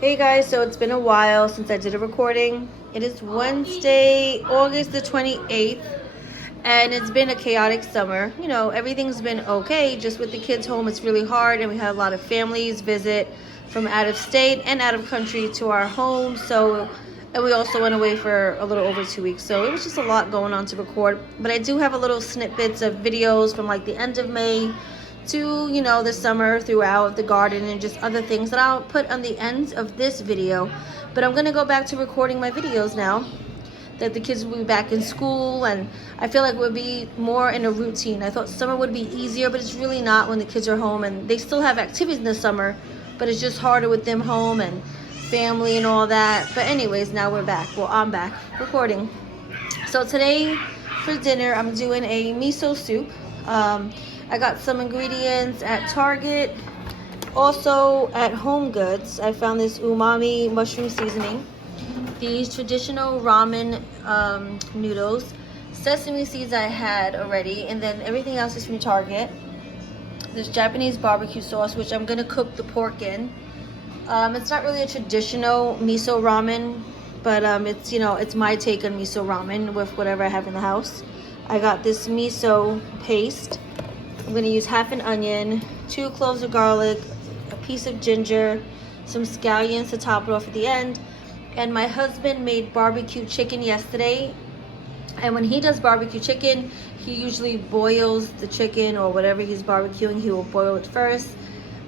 Hey guys, so it's been a while since I did a recording. It is Wednesday, August the 28th, and it's been a chaotic summer. You know, everything's been okay, just with the kids home, it's really hard, and we had a lot of families visit from out of state and out of country to our home. And we also went away for a little over 2 weeks, so it was just a lot going on to record. But I do have a little snippets of videos from like the end of May to, the summer throughout the garden and just other things that I'll put on the end of this video. But I'm gonna go back to recording my videos now that the kids will be back in school, and I feel like we'll be more in a routine. I thought summer would be easier, but it's really not when the kids are home, and they still have activities in the summer, but it's just harder with them home and family and all that. But anyways, now we're back. Well, I'm back recording. So today for dinner, I'm doing a miso soup. I got some ingredients at Target. Also at Home Goods, I found this umami mushroom seasoning, these traditional ramen noodles, sesame seeds I had already, and then everything else is from Target. This Japanese barbecue sauce, which I'm gonna cook the pork in. It's not really a traditional miso ramen, but it's my take on miso ramen with whatever I have in the house. I got this miso paste. I'm gonna use half an onion, 2 cloves of garlic, a piece of ginger, some scallions to top it off at the end. And my husband made barbecue chicken yesterday. And when he does barbecue chicken, he usually boils the chicken or whatever he's barbecuing, he will boil it first.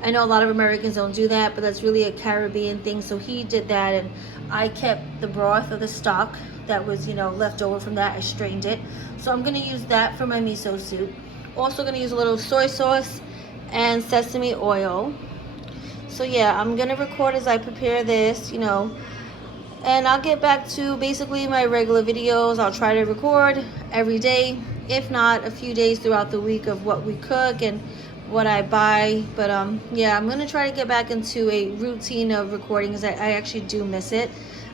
I know a lot of Americans don't do that, but that's really a Caribbean thing. So he did that, and I kept the broth or the stock that was, left over from that. I strained it. So I'm gonna use that for my miso soup. Also gonna use a little soy sauce and sesame oil. So yeah, I'm gonna record as I prepare this, and I'll get back to basically my regular videos. I'll try to record every day, if not a few days throughout the week, of what we cook and what I buy. But yeah, I'm gonna try to get back into a routine of recording, because I actually do miss it.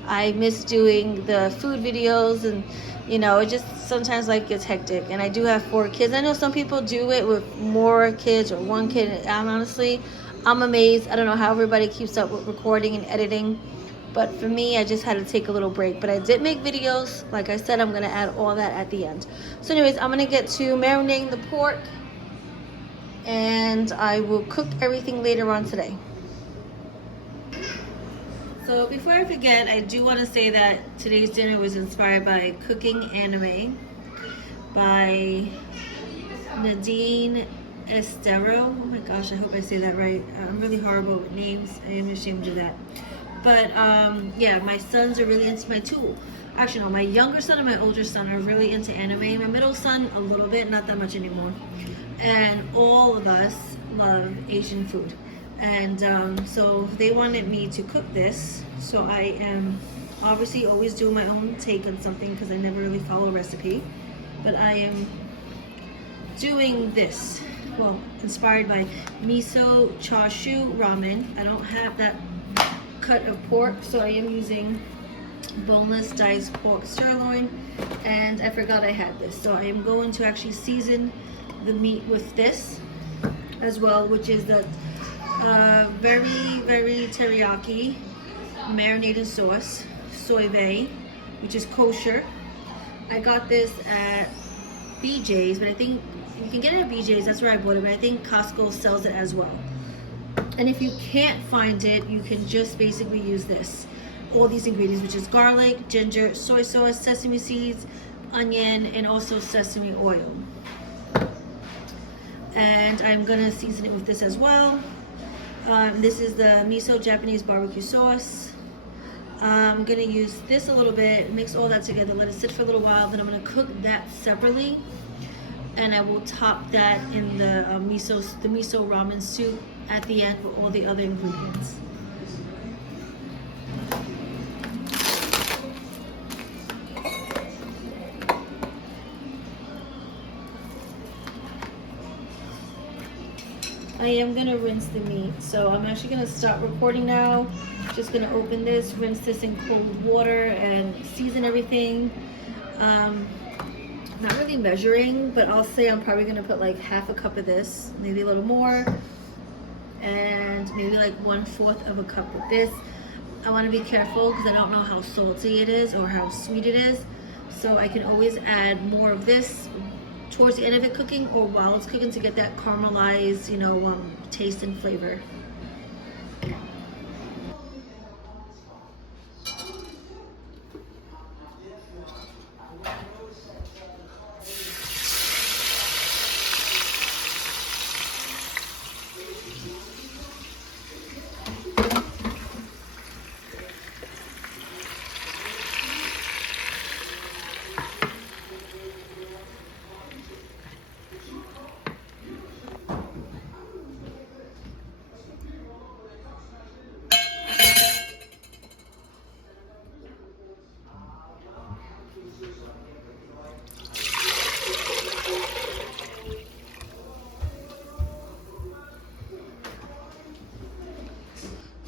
I miss doing the food videos, and it just sometimes life gets hectic. And I do have 4 kids. I know some people do it with more kids or 1 kid, and honestly, I'm amazed. I don't know how everybody keeps up with recording and editing, but for me, I just had to take a little break. But I did make videos. Like I said, I'm gonna add all that at the end. So anyways, I'm gonna get to marinating the pork, and I will cook everything later on today. So before I forget, I do want to say that today's dinner was inspired by Cooking Anime by Nadine Estero. Oh my gosh, I hope I say that right. I'm really horrible with names. I am ashamed of that. But yeah, my sons are really into actually no, my younger son and my older son are really into anime. My middle son a little bit, not that much anymore. And all of us love Asian food. And so they wanted me to cook this. So I am obviously always doing my own take on something, because I never really follow a recipe. But I am doing this. Well, inspired by miso chashu ramen. I don't have that cut of pork, so I am using boneless diced pork sirloin. And I forgot I had this. So I am going to actually season the meat with this as well, which is the very, very teriyaki marinated sauce, soy vey, which is kosher. I got this at BJ's, but I think you can get it at BJ's. That's where I bought it, but I think Costco sells it as well. And if you can't find it, you can just basically use this. All these ingredients, which is garlic, ginger, soy sauce, sesame seeds, onion, and also sesame oil. And I'm gonna season it with this as well. This is the miso Japanese barbecue sauce. I'm gonna use this a little bit, mix all that together, let it sit for a little while. Then I'm gonna cook that separately, and I will top that in the miso ramen soup at the end with all the other ingredients. I am gonna rinse the meat, so I'm actually gonna start recording now. Just gonna open this, rinse this in cold water, and season everything. Not really measuring, but I'll say I'm probably gonna put like half a cup of this, maybe a little more, and maybe like 1/4 of a cup of this. I want to be careful because I don't know how salty it is or how sweet it is. So I can always add more of this towards the end of it cooking or while it's cooking to get that caramelized, taste and flavor.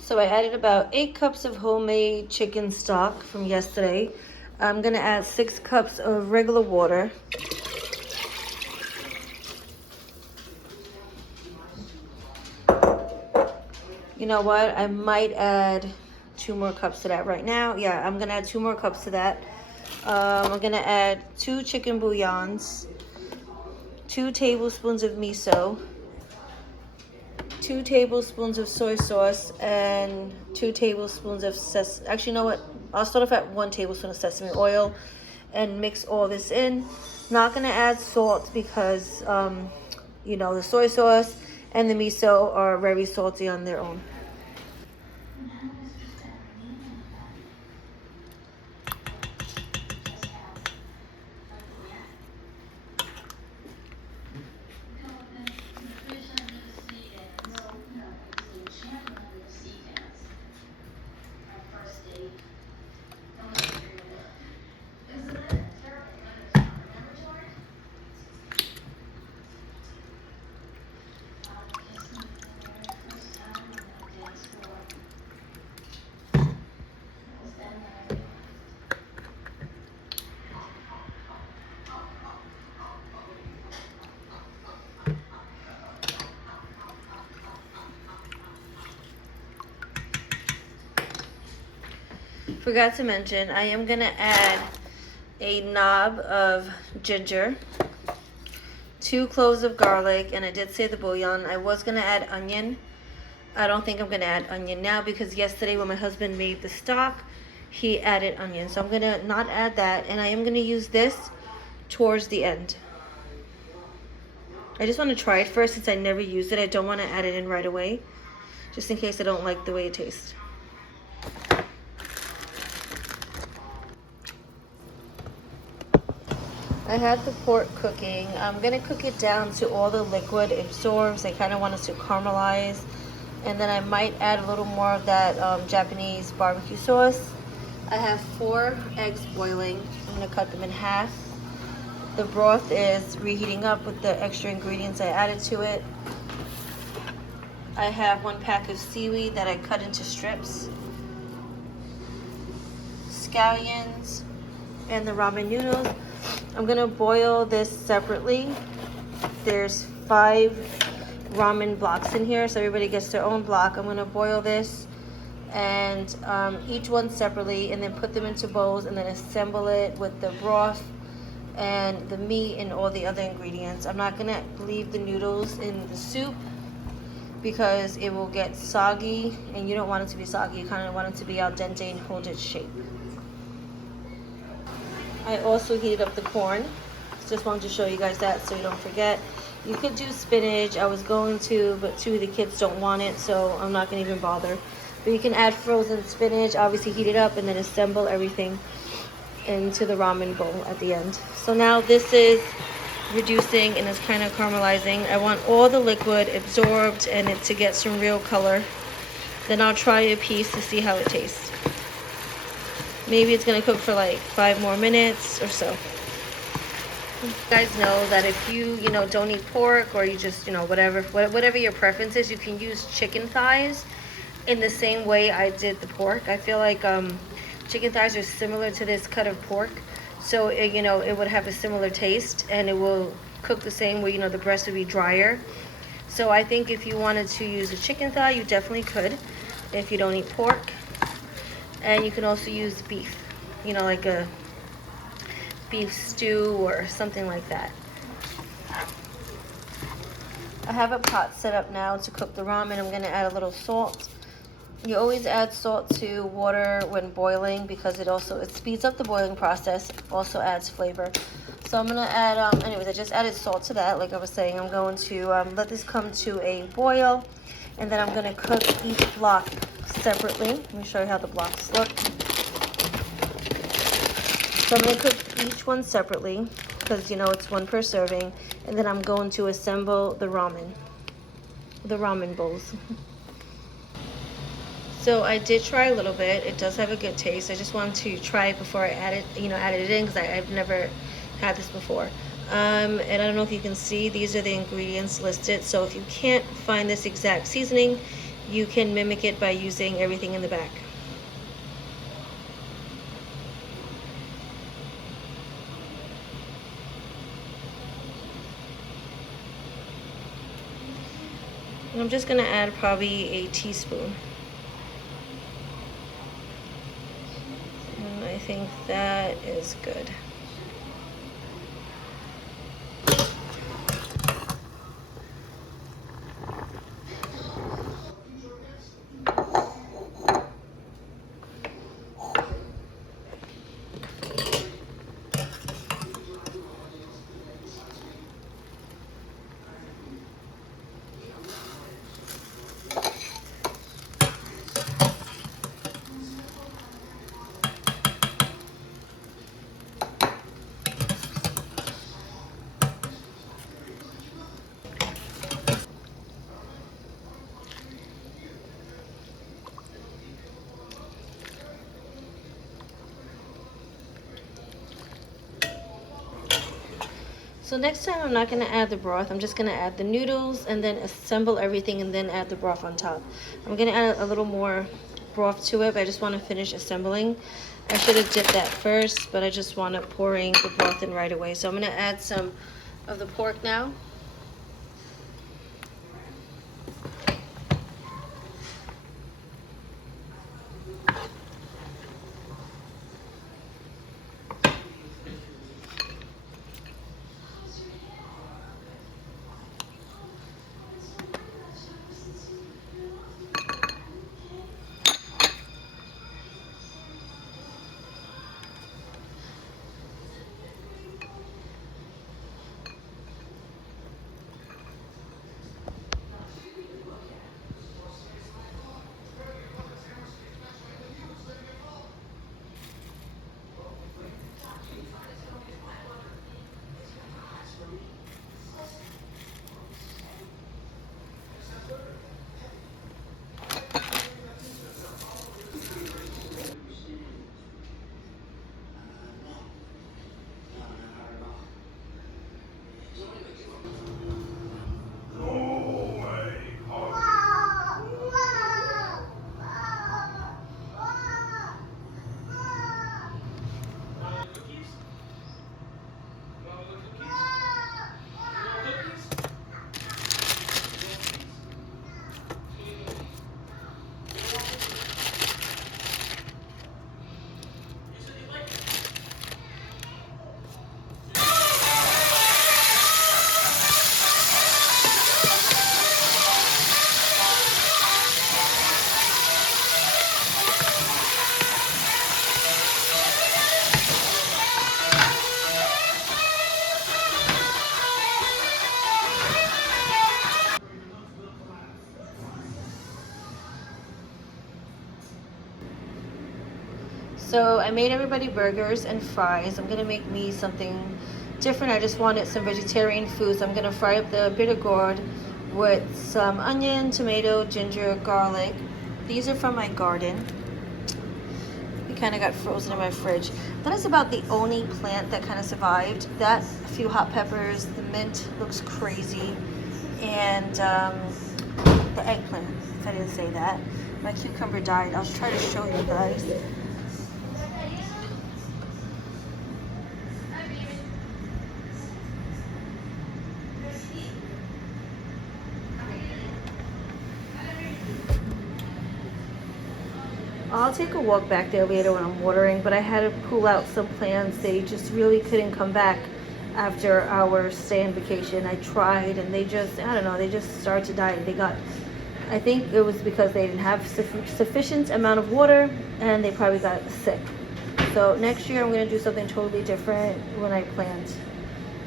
So I added about 8 cups of homemade chicken stock from yesterday. I'm gonna add 6 cups of regular water. You know what? I might add 2 more cups to that right now. Yeah, I'm gonna add 2 more cups to that. I'm gonna add 2 chicken bouillons, 2 tablespoons of miso, 2 tablespoons of soy sauce, and 2 tablespoons of actually, you know what? I'll start off at 1 tablespoon of sesame oil and mix all this in. Not gonna add salt because the soy sauce and the miso are very salty on their own. Forgot to mention, I am gonna add a knob of ginger, 2 cloves of garlic, and I did say the bouillon. I was gonna add onion. I don't think I'm gonna add onion now because yesterday when my husband made the stock, he added onion. So I'm gonna not add that, and I am gonna use this towards the end. I just want to try it first since I never used it. I don't want to add it in right away, just in case I don't like the way it tastes. I had the pork cooking. I'm gonna cook it down to all the liquid absorbs. I kind of want it to caramelize, and then I might add a little more of that Japanese barbecue sauce. I have 4 eggs boiling. I'm gonna cut them in half. The broth is reheating up with the extra ingredients I added to it. I have 1 pack of seaweed that I cut into strips, scallions, and the ramen noodles. I'm gonna boil this separately. There's 5 ramen blocks in here, so everybody gets their own block. I'm gonna boil this and each one separately, and then put them into bowls, and then assemble it with the broth and the meat and all the other ingredients. I'm not gonna leave the noodles in the soup because it will get soggy, and you don't want it to be soggy. You kind of want it to be al dente and hold its shape. I also heated up the corn. Just wanted to show you guys that so you don't forget. You could do spinach. I was going to, but 2 of the kids don't want it, so I'm not gonna even bother. But you can add frozen spinach, obviously heat it up, and then assemble everything into the ramen bowl at the end. So now this is reducing and it's kind of caramelizing. I want all the liquid absorbed and it to get some real color. Then I'll try a piece to see how it tastes. Maybe it's gonna cook for like 5 more minutes or so. You guys know that if you don't eat pork, or you just whatever your preference is, you can use chicken thighs in the same way I did the pork. I feel like chicken thighs are similar to this cut of pork, so it would have a similar taste, and it will cook the same way. The breast would be drier. So I think if you wanted to use a chicken thigh, you definitely could if you don't eat pork. And you can also use beef, you know, like a beef stew or something like that. I have a pot set up now to cook the ramen. I'm going to add a little salt. You always add salt to water when boiling because it speeds up the boiling process, also adds flavor. So I'm going to add, anyways, I just added salt to that. Like I was saying, I'm going to let this come to a boil, and then I'm going to cook each block separately. Let me show you how the blocks look. So I'm going to cook each one separately because, you know, it's one per serving. And then I'm going to assemble the ramen bowls. So I did try a little bit. It does have a good taste. I just wanted to try it before I added it in because I've never had this before. And I don't know if you can see, these are the ingredients listed. So if you can't find this exact seasoning, you can mimic it by using everything in the back. And I'm just going to add probably a teaspoon. And I think that is good. So next time I'm not going to add the broth. I'm just going to add the noodles and then assemble everything and then add the broth on top. I'm going to add a little more broth to it, but I just want to finish assembling. I should have dipped that first, but I just wound up pouring the broth in right away. So I'm going to add some of the pork now. So I made everybody burgers and fries. I'm gonna make me something different. I just wanted some vegetarian foods. I'm gonna fry up the bitter gourd with some onion, tomato, ginger, garlic. These are from my garden. It kind of got frozen in my fridge. That is about the only plant that kind of survived. That, a few hot peppers, the mint looks crazy, and the eggplant, if I didn't say that. My cucumber died. I'll try to show you guys. I'll take a walk back there later when I'm watering, but I had to pull out some plants. They just really couldn't come back after our stay on vacation. I tried and they just, I don't know, they just started to die. I think it was because they didn't have sufficient amount of water and they probably got sick. So next year I'm going to do something totally different when I plant.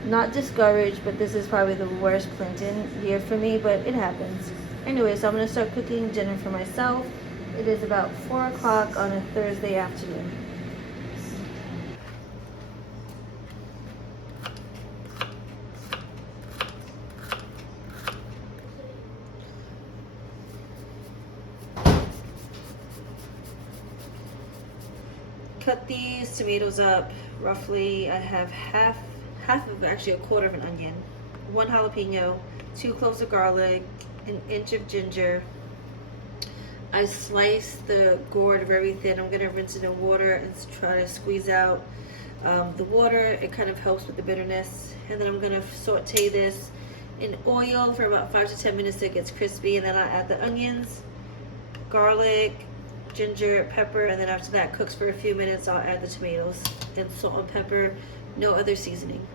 Not discouraged, but this is probably the worst planting year for me, but it happens. Anyway, so I'm going to start cooking dinner for myself. It is about 4 o'clock on a Thursday afternoon. Cut these tomatoes up roughly. I have half of, actually a quarter of an onion, 1 jalapeno, 2 cloves of garlic, an inch of ginger. I slice the gourd very thin. I'm gonna rinse it in water and try to squeeze out the water. It kind of helps with the bitterness. And then I'm gonna saute this in oil for about 5 to 10 minutes so it gets crispy. And then I add the onions, garlic, ginger, pepper, and then after that cooks for a few minutes, I'll add the tomatoes and salt and pepper, no other seasoning.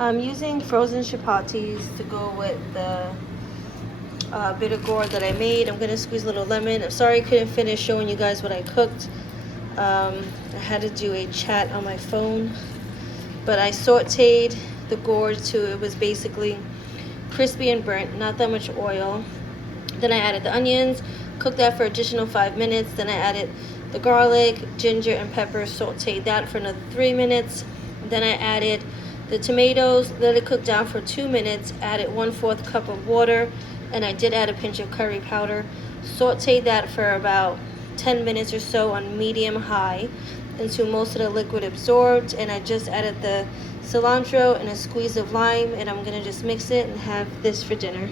I'm using frozen chipotle to go with the bit of gourd that I made. I'm going to squeeze a little lemon. I'm sorry I couldn't finish showing you guys what I cooked. I had to do a chat on my phone. But I sauteed the gourd to it was basically crispy and burnt, not that much oil. Then I added the onions, cooked that for additional 5 minutes. Then I added the garlic, ginger, and pepper, sauteed that for another 3 minutes. Then I added the tomatoes, let it cook down for 2 minutes, added 1/4 cup of water, and I did add a pinch of curry powder. Sauteed that for about 10 minutes or so on medium-high until most of the liquid absorbed, and I just added the cilantro and a squeeze of lime, and I'm gonna just mix it and have this for dinner.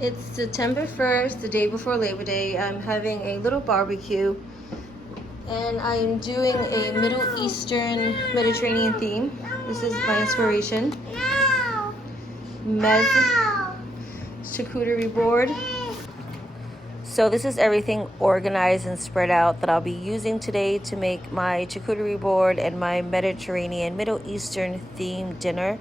It's September 1st, the day before Labor Day. I'm having a little barbecue and I am doing a Middle Eastern Mediterranean theme. This is my inspiration. Meze charcuterie board. So this is everything organized and spread out that I'll be using today to make my charcuterie board and my Mediterranean Middle Eastern themed dinner.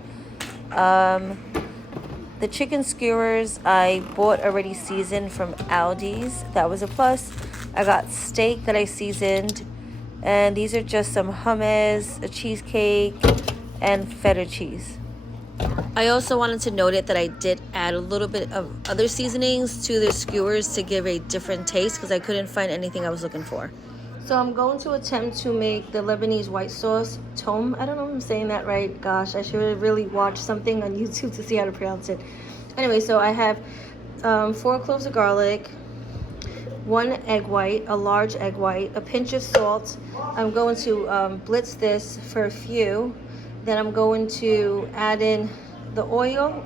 The chicken skewers I bought already seasoned from Aldi's. That was a plus. I got steak that I seasoned. And these are just some hummus, a cheesecake, and feta cheese. I also wanted to note it that I did add a little bit of other seasonings to the skewers to give a different taste because I couldn't find anything I was looking for. So I'm going to attempt to make the Lebanese white sauce, tom. I don't know if I'm saying that right. Gosh, I should have really watched something on YouTube to see how to pronounce it. Anyway, so I have 4 cloves of garlic, 1 egg white, a large egg white, a pinch of salt. I'm going to blitz this for a few. Then I'm going to add in the oil,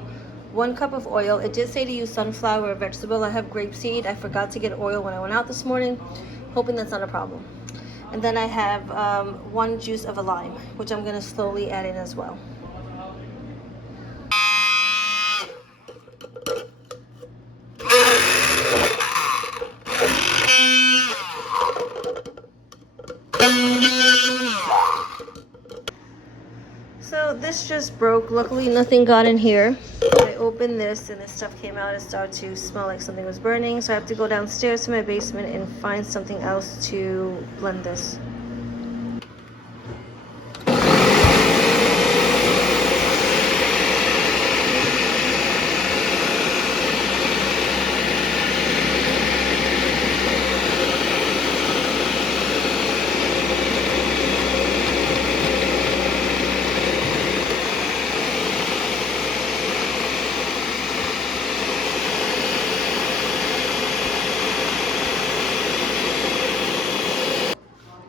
1 cup of oil. It did say to use sunflower or vegetable. I have grapeseed. I forgot to get oil when I went out this morning, hoping that's not a problem. And then I have 1 juice of a lime, which I'm gonna slowly add in as well. So this just broke. Luckily nothing got in here. I opened this and this stuff came out. It started to smell like something was burning. So I have to go downstairs to my basement and find something else to blend this.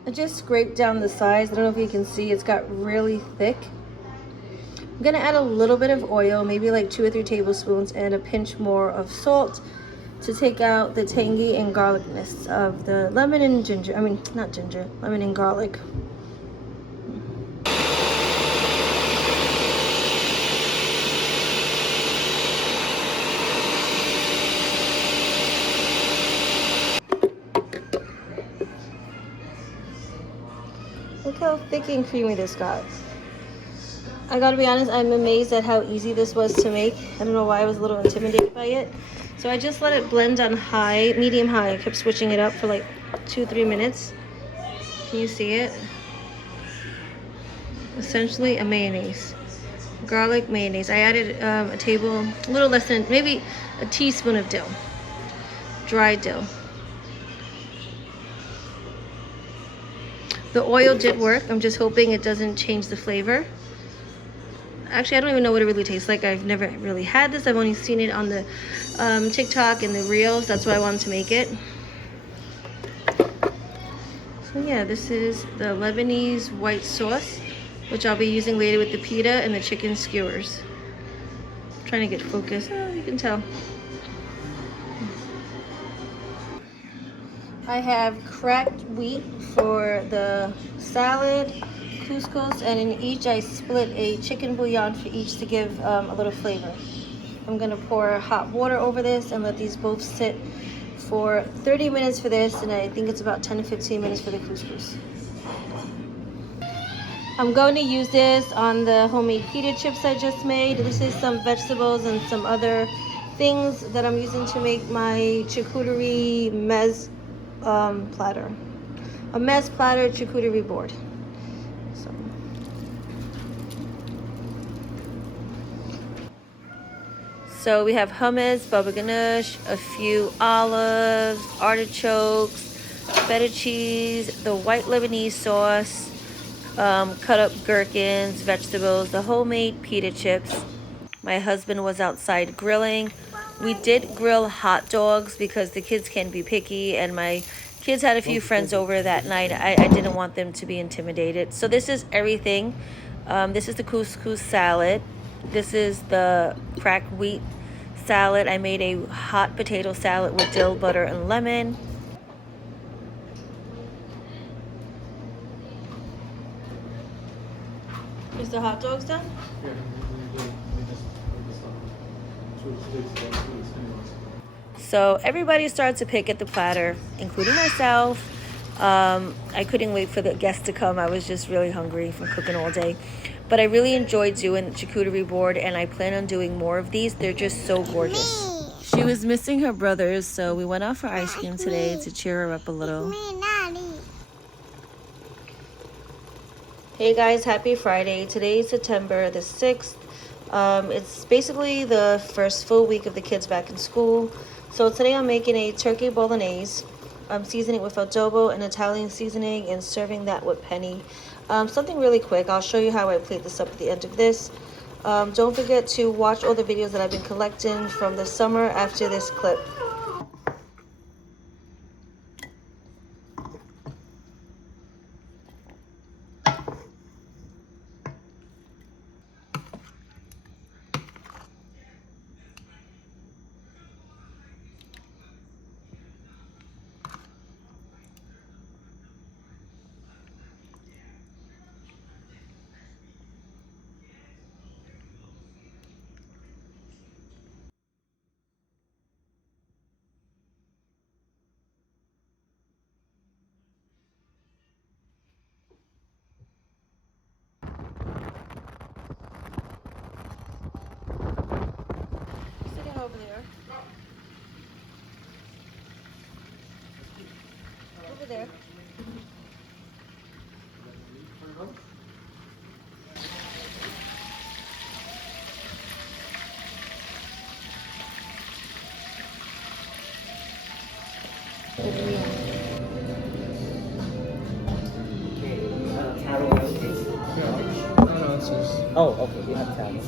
I just scraped down the sides. I don't know if you can see, it's got really thick. I'm gonna add a little bit of oil, maybe like 2 or 3 tablespoons, and a pinch more of salt to take out the tangy and garlicness of the lemon and ginger. I mean, not ginger, lemon and garlic. Look how thick and creamy this got. I gotta be honest, I'm amazed at how easy this was to make. I don't know why I was a little intimidated by it. So I just let it blend on high, medium high. I kept switching it up for like 2-3 minutes. Can you see it? Essentially a mayonnaise. Garlic mayonnaise. I added a little less than, maybe a teaspoon of dill. Dry dill. The oil did work. I'm just hoping it doesn't change the flavor. Actually, I don't even know what it really tastes like. I've never really had this. I've only seen it on the TikTok and the Reels. That's why I wanted to make it. So yeah, this is the Lebanese white sauce, which I'll be using later with the pita and the chicken skewers. I'm trying to get focused. Oh, you can tell. I have cracked wheat for the salad, couscous, and in each I split a chicken bouillon for each to give a little flavor. I'm gonna pour hot water over this and let these both sit for 30 minutes for this, and I think it's about 10 to 15 minutes for the couscous. I'm going to use this on the homemade pita chips I just made. This is some vegetables and some other things that I'm using to make my charcuterie meze platter. A meze platter charcuterie board. So we have hummus, baba ganoush, a few olives, artichokes, feta cheese, the white Lebanese sauce, cut up gherkins, vegetables, the homemade pita chips. My husband was outside grilling. We did grill hot dogs because the kids can be picky, and my kids had a few friends over that night. I didn't want them to be intimidated. So this is everything. This is the couscous salad. This is the cracked wheat salad. I made a hot potato salad with dill, butter, and lemon. Is the hot dogs done? Yeah. So everybody started to pick at the platter, including myself. I couldn't wait for the guests to come. I was just really hungry from cooking all day. But I really enjoyed doing the charcuterie board, and I plan on doing more of these. They're just so gorgeous. She was missing her brothers, so we went out for ice cream today to cheer her up a little. Hey guys, happy Friday. Today is September the 6th. It's basically the first full week of the kids back in school. So today I'm making a turkey bolognese. I'm seasoning it with adobo and Italian seasoning and serving that with penne. Something really quick. I'll show you how I plate this up at the end of this. Don't forget to watch all the videos that I've been collecting from the summer after this clip. there. Oh, okay, we have towels.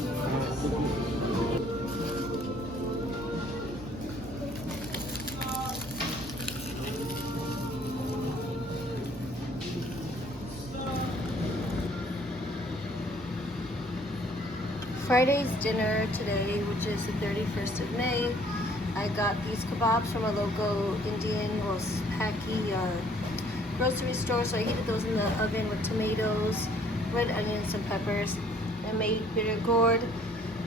Friday's dinner today, which is the 31st of May. I got these kebabs from a local Indian or Paki grocery store. So I heated those in the oven with tomatoes, red onions, and peppers. I made bitter gourd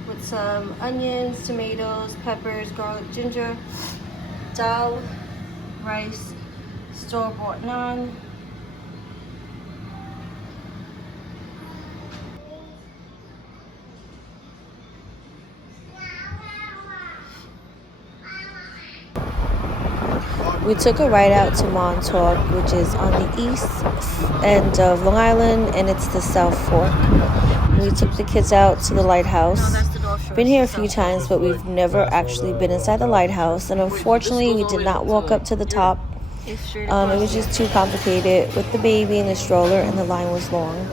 with some onions, tomatoes, peppers, garlic, ginger, dal, rice, store-bought naan. We took a ride out to Montauk, which is on the east end of Long Island, and it's the South Fork. We took the kids out to the lighthouse. Been here a few times, but we've never actually been inside the lighthouse, and unfortunately we did not walk up to the top. It was just too complicated with the baby and the stroller, and the line was long.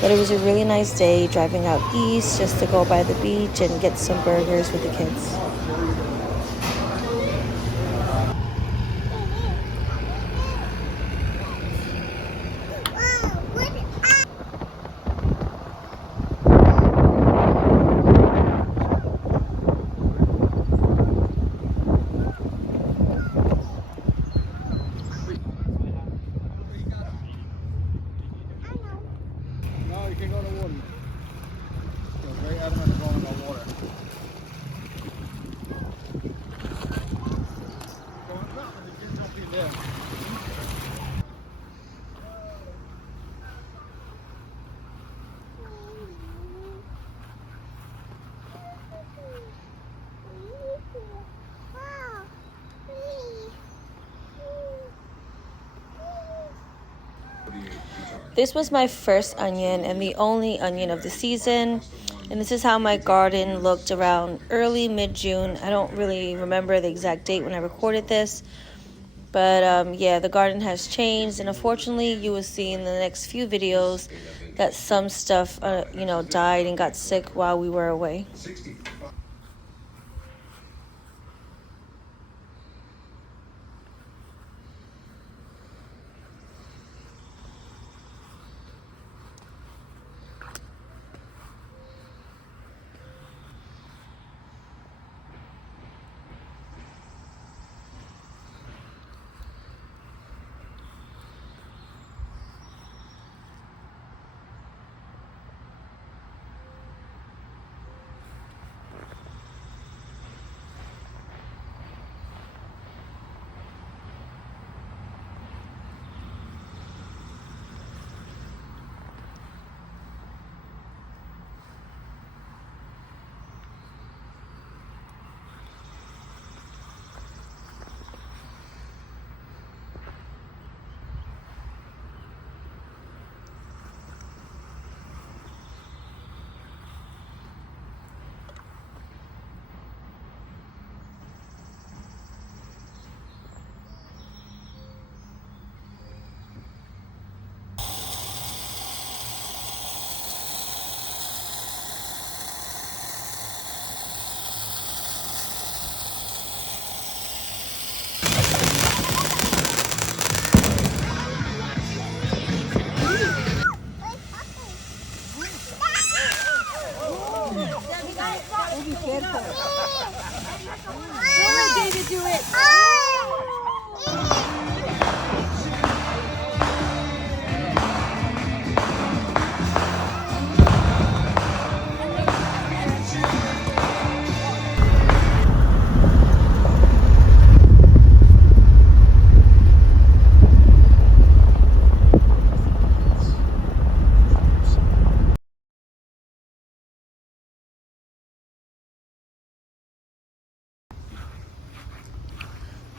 But it was a really nice day driving out east just to go by the beach and get some burgers with the kids. No, you can go in the water. You're very adamant of going in the water. Go on top and you can jump in there. This was my first onion and the only onion of the season. And this is how my garden looked around early mid-June. I don't really remember the exact date when I recorded this. But yeah, the garden has changed. And unfortunately, you will see in the next few videos that some stuff, died and got sick while we were away. Don't let David do it.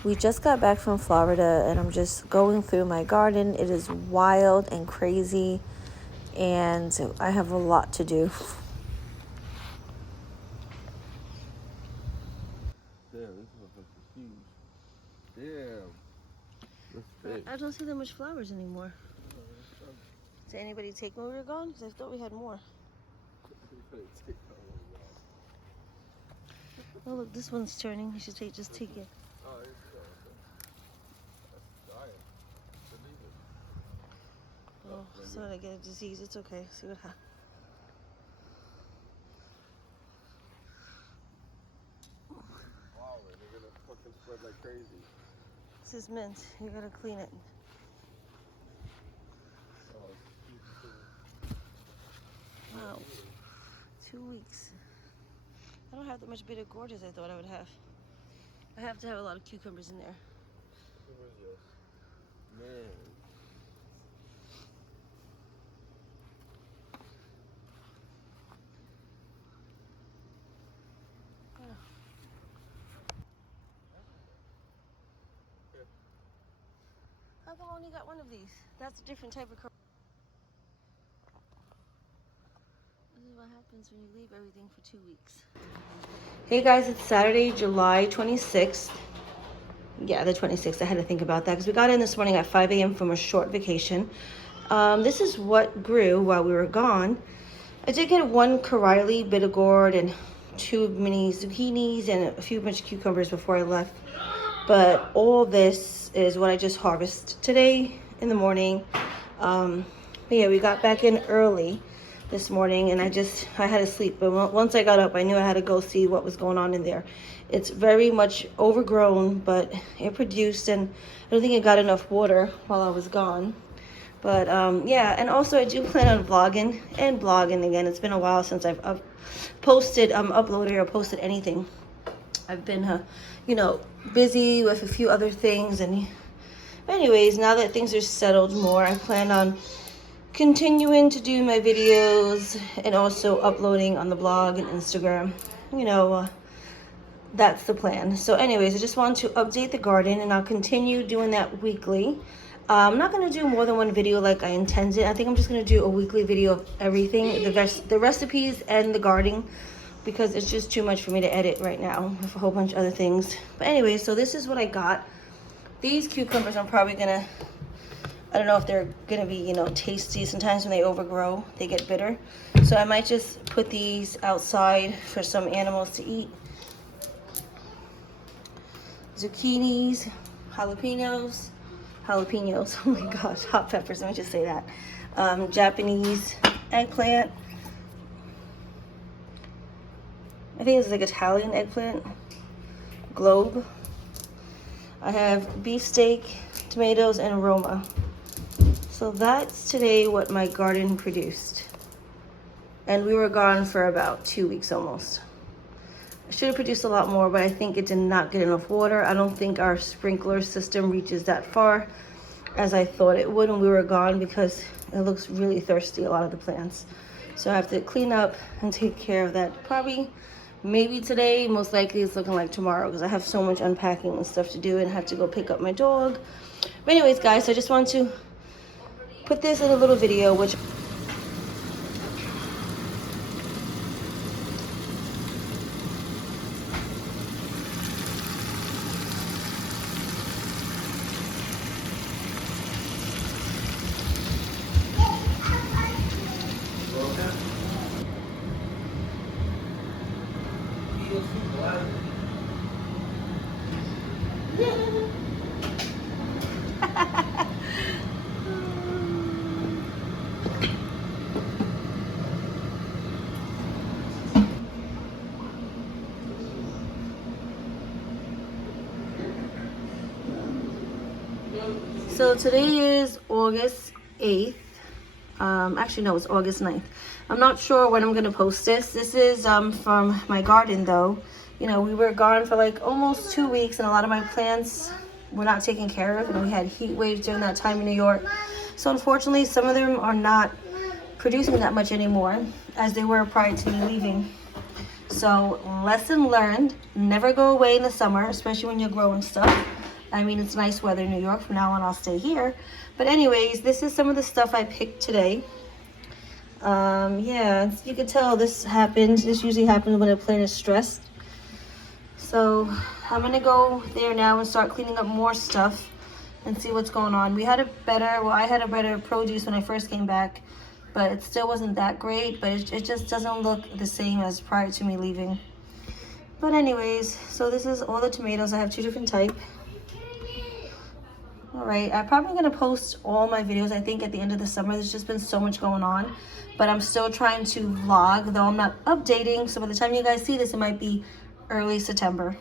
We just got back from Florida and I'm just going through my garden. It is wild and crazy and I have a lot to do. Damn, this motherfucker is huge. Damn. I don't see that much flowers anymore. Did anybody take when we were gone? Because I thought we had more. Oh look, this one's turning. You should just take it. Oh, it's that's dying. Oh, sorry, I get a disease. It's okay. See what happens. Wow, they're gonna fucking spread like crazy. This is mint. You gotta clean it. Wow. 2 weeks. I don't have that much bitter gourd as I thought I would have. I have to have a lot of cucumbers in there. Man. How come I only got one of these? That's a different type of. This is what happens when you leave everything for 2 weeks. Hey guys, it's Saturday, July 26th. Yeah, the 26th. I had to think about that because we got in this morning at 5 a.m. from a short vacation. This is what grew while we were gone. I did get 1 Karaili bitter gourd and 2 mini zucchinis and a few bunch of cucumbers before I left. But all this is what I just harvested today in the morning. But yeah, we got back in early this morning and I had to sleep. But once I got up, I knew I had to go see what was going on in there. It's very much overgrown, but it produced, and I don't think it got enough water while I was gone. But yeah, and also I do plan on vlogging and blogging again. It's been a while since I've uploaded or posted anything. I've been, busy with a few other things. And anyways, now that things are settled more, I plan on continuing to do my videos and also uploading on the blog and Instagram. That's the plan. So anyways, I just want to update the garden and I'll continue doing that weekly. I'm not going to do more than one video like I intended. I think I'm just going to do a weekly video of everything, the recipes and the gardening, because it's just too much for me to edit right now with a whole bunch of other things. But anyway, so this is what I got. These cucumbers I'm probably going to, I don't know if they're going to be, tasty. Sometimes when they overgrow, they get bitter. So I might just put these outside for some animals to eat. Zucchinis, jalapenos, oh my gosh, hot peppers, let me just say that. Japanese eggplant. I think this is like Italian eggplant. Globe. I have beefsteak, tomatoes, and aroma. So that's today what my garden produced. And we were gone for about 2 weeks almost. I should have produced a lot more, but I think it did not get enough water. I don't think our sprinkler system reaches that far as I thought it would when we were gone, because it looks really thirsty, a lot of the plants. So I have to clean up and take care of that. Probably, maybe today, most likely it's looking like tomorrow, because I have so much unpacking and stuff to do and have to go pick up my dog. But anyways, guys, so I just want to put this in a little video, which so today is August 8th. Actually, no, it's August 9th. I'm not sure when I'm going to post this. This is from my garden, though. We were gone for like almost 2 weeks, and a lot of my plants were not taken care of. And we had heat waves during that time in New York. So unfortunately, some of them are not producing that much anymore as they were prior to me leaving. So lesson learned, never go away in the summer, especially when you're growing stuff. I mean, it's nice weather in New York. From now on, I'll stay here. But anyways, this is some of the stuff I picked today. Yeah, you can tell this happens. This usually happens when a plane is stressed. So I'm gonna go there now and start cleaning up more stuff and see what's going on. I had a better produce when I first came back, but it still wasn't that great, but it just doesn't look the same as prior to me leaving. But anyways, so this is all the tomatoes. I have 2 different types. All right, I'm probably gonna post all my videos, I think, at the end of the summer. There's just been so much going on, but I'm still trying to vlog, though I'm not updating. So by the time you guys see this, it might be early September.